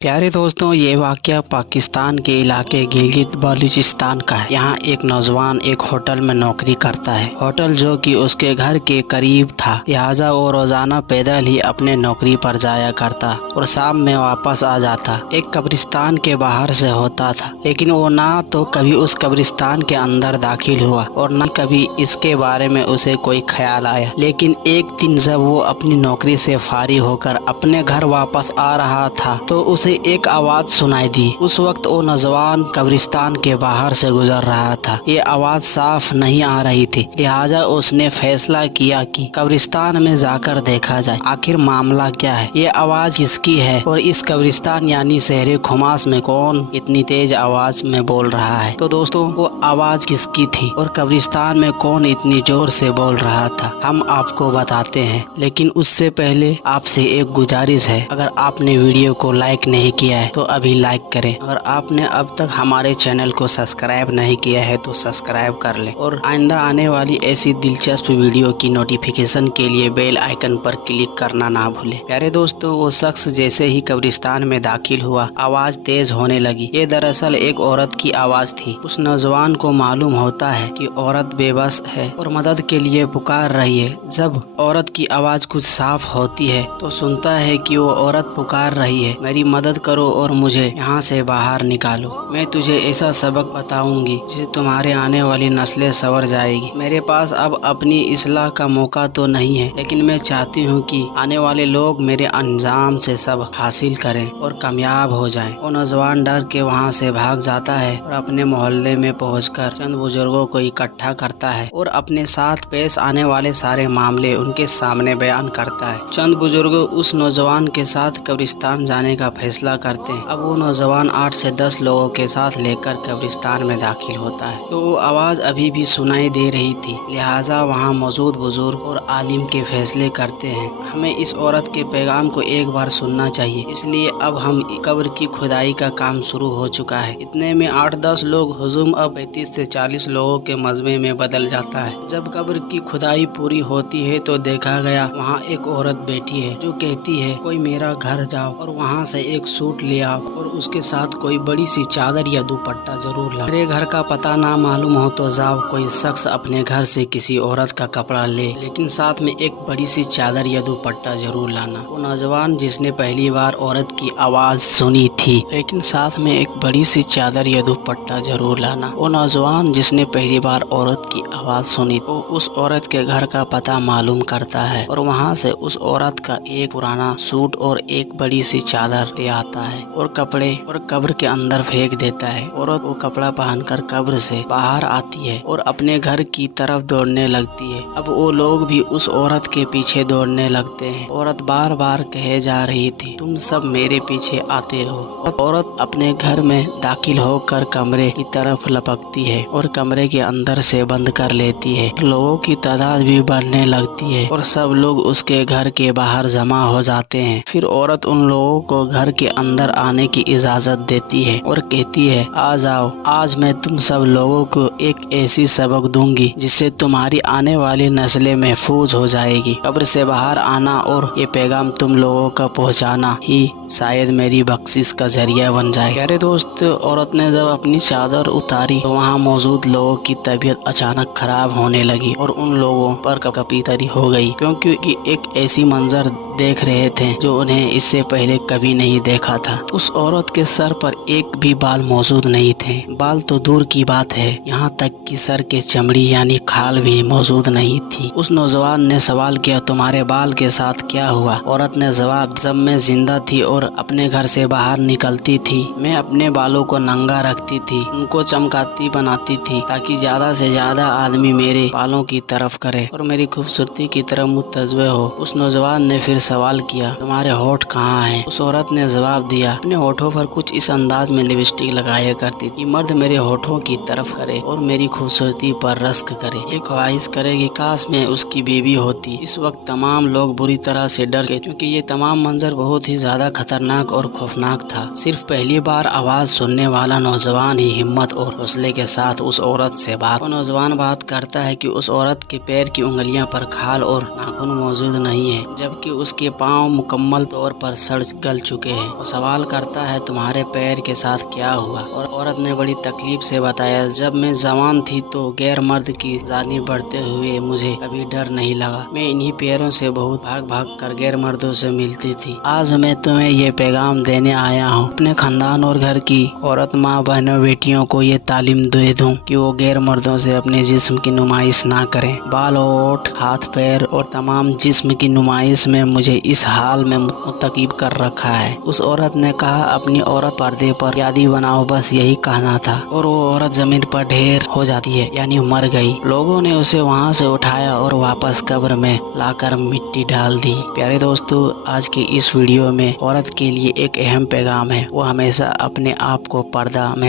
प्यारे दोस्तों, ये वाक़या पाकिस्तान के इलाके गिलगित बलूचिस्तान का है। यहाँ एक नौजवान एक होटल में नौकरी करता है। होटल जो कि उसके घर के करीब था, लिहाजा वो रोजाना पैदल ही अपने नौकरी पर जाया करता और शाम में वापस आ जाता। एक कब्रिस्तान के बाहर से होता था, लेकिन वो ना तो कभी उस कब्रिस्तान के अंदर दाखिल हुआ और न कभी इसके बारे में उसे कोई ख्याल आया। लेकिन एक दिन जब वो अपनी नौकरी से फारिग होकर अपने घर वापस आ रहा था तो उसे एक आवाज सुनाई दी। उस वक्त वो नौजवान कब्रिस्तान के बाहर से गुजर रहा था। ये आवाज साफ नहीं आ रही थी, लिहाजा उसने फैसला किया कि कब्रिस्तान में जाकर देखा जाए आखिर मामला क्या है, ये आवाज किसकी है और इस कब्रिस्तान यानी शहर खुमास में कौन इतनी तेज आवाज में बोल रहा है। तो दोस्तों, वो आवाज किसकी थी और कब्रिस्तान में कौन इतनी जोर से बोल रहा था, हम आपको बताते हैं। लेकिन उससे पहले आपसे एक गुजारिश है, अगर आपने वीडियो को लाइक नहीं किया है तो अभी लाइक करें। अगर आपने अब तक हमारे चैनल को सब्सक्राइब नहीं किया है तो सब्सक्राइब कर लें और आइंदा आने वाली ऐसी दिलचस्प वीडियो की नोटिफिकेशन के लिए बेल आइकन पर क्लिक करना ना भूलें। प्यारे दोस्तों, वो शख्स जैसे ही कब्रिस्तान में दाखिल हुआ, आवाज तेज होने लगी। ये दरअसल एक औरत की आवाज थी। उस नौजवान को मालूम होता है कि औरत बेबस है और मदद के लिए पुकार रही है। जब औरत की आवाज कुछ साफ होती है तो सुनता है कि वो औरत पुकार रही है, मेरी मदद करो और मुझे यहाँ से बाहर निकालो। मैं तुझे ऐसा सबक बताऊंगी जिससे तुम्हारे आने वाली नस्लें संवर जाएगी। मेरे पास अब अपनी इस्लाह का मौका तो नहीं है, लेकिन मैं चाहती हूँ कि आने वाले लोग मेरे अंजाम से सब हासिल करें और कामयाब हो जाएं। वो नौजवान डर के वहाँ से भाग जाता है और अपने मोहल्ले में पहुंचकर चंद बुजुर्गों को इकट्ठा करता है और अपने साथ पेश आने वाले सारे मामले उनके सामने बयान करता है। चंद बुजुर्ग उस नौजवान के साथ कब्रिस्तान जाने का फैसला करते हैं। अब वो नौजवान 8 से 10 लोगों के साथ लेकर कब्रिस्तान में दाखिल होता है तो वो आवाज अभी भी सुनाई दे रही थी, लिहाजा वहाँ मौजूद बुजुर्ग और आलिम के फैसले करते हैं हमें इस औरत के पैगाम को एक बार सुनना चाहिए। इसलिए अब हम कब्र की खुदाई का काम शुरू हो चुका है। इतने में 8-10 लोग हुजूम अब 35 से 40 लोगों के मजमे में बदल जाता है। जब कब्र की खुदाई पूरी होती है तो देखा गया वहाँ एक औरत बैठी है जो कहती है, कोई मेरा घर जाओ और वहाँ से एक सूट ले आओ और उसके साथ कोई बड़ी सी चादर या दुपट्टा जरूर लाओ। मेरे घर का पता ना मालूम हो तो जाओ कोई शख्स अपने घर से किसी औरत का कपड़ा ले, लेकिन साथ में एक बड़ी सी चादर या दुपट्टा जरूर लाना। वो नौजवान जिसने पहली बार औरत की आवाज सुनी थी, लेकिन साथ में एक बड़ी सी चादर या दुपट्टा जरूर लाना। वो नौजवान जिसने पहली बार औरत की आवाज सुनी वो उस औरत के घर का पता मालूम करता है और वहाँ से उस औरत का एक पुराना सूट और एक बड़ी सी चादर ले आता है और कपड़े और कब्र के अंदर फेंक देता है। औरत वो कपड़ा पहनकर कब्र से बाहर आती है और अपने घर की तरफ दौड़ने लगती है। अब वो लोग भी उस औरत के पीछे दौड़ने लगते हैं। औरत बार बार कहे जा रही थी, तुम सब मेरे पीछे आते रहो। औरत अपने घर में दाखिल होकर कमरे की तरफ लपकती है और कमरे के अंदर से बंद कर लेती है। लोगों की तादाद भी बढ़ने लगती है और सब लोग उसके घर के बाहर जमा हो जाते हैं। फिर औरत उन लोगों को घर के अंदर आने की इजाजत देती है और कहती है, आ जाओ, आज मैं तुम सब लोगों को एक ऐसी सबक दूंगी जिससे तुम्हारी आने वाली नस्लें महफूज हो जाएगी। कब्र से बाहर आना और ये पैगाम तुम लोगों का पहुंचाना ही शायद मेरी बख्शिश का जरिया बन जाए। प्यारे दोस्त, औरत ने जब अपनी चादर उतारी तो वहाँ मौजूद लोगों की तबीयत अचानक खराब होने लगी और उन लोगों पर कपीतरी हो गई, क्योंकि एक ऐसी मंजर देख रहे थे जो उन्हें इससे पहले कभी नहीं देखा था। उस औरत के सर पर एक भी बाल मौजूद नहीं थे। बाल तो दूर की बात है, यहाँ तक कि सर के चमड़ी यानी खाल भी मौजूद नहीं थी। उस नौजवान ने सवाल किया, तुम्हारे बाल के साथ क्या हुआ? औरत ने जवाब, जब मैं जिंदा थी और अपने घर से बाहर निकलती थी, मैं अपने बालों को नंगा रखती थी, उनको चमकाती बनाती थी ताकि ज्यादा से ज्यादा आदमी मेरे बालों की तरफ करे और मेरी खूबसूरती की तरफ मुतवज्जो हो। उस नौजवान ने फिर सवाल किया, तुम्हारे होठ कहाँ हैं? उस औरत ने जवाब दिया, अपने होठों पर कुछ इस अंदाज में लिपस्टिक लगाया करती थी, मर्द मेरे होठों की तरफ करे और मेरी खूबसूरती पर रश्क करे, ये ख्वाहिश करे कि काश मैं उसकी बीवी होती। इस वक्त तमाम लोग बुरी तरह से डर गए, क्योंकि ये तमाम मंजर बहुत ही ज्यादा खतरनाक और खौफनाक था। सिर्फ पहली बार आवाज सुनने वाला नौजवान ही हिम्मत और हौसले के साथ उस औरत से बात। वो नौजवान बात करता है कि उस औरत के पैर की उंगलियां पर खाल और नाखून मौजूद नहीं है, जबकि उसके पाँव मुकम्मल तौर पर सड़ गल चुके हैं वो सवाल करता है तुम्हारे पैर के साथ क्या हुआ। और औरत ने बड़ी तकलीफ से बताया जब मैं जवान थी तो गैर मर्द की जानिब बढ़ते हुए मुझे कभी डर नहीं लगा। मैं इन्हीं पैरों से बहुत भाग भाग कर गैर मर्दों से मिलती थी। आज मैं तुम्हें ये पैगाम देने आया हूँ। अपने खानदान और घर की औरत माँ बहनों बेटियों को ये तालीम दे दूँ कि वो गैर मर्दों से अपने जिस्म की नुमाइश ना करें। बाल होठ हाथ पैर और तमाम जिस्म की नुमाइश में मुझे इस हाल में मुतकीब कर रखा है। उस औरत ने कहा अपनी औरत पर्दे पर यादी बनाओ, बस यही कहना था। और वो औरत जमीन पर ढेर हो जाती है यानी मर गई। लोगों ने उसे वहां से उठाया और वापस कब्र में लाकर मिट्टी डाल दी। प्यारे दोस्तों, आज की इस वीडियो में औरत के लिए एक अहम पैगाम है, वो हमेशा अपने आप को पर्दा में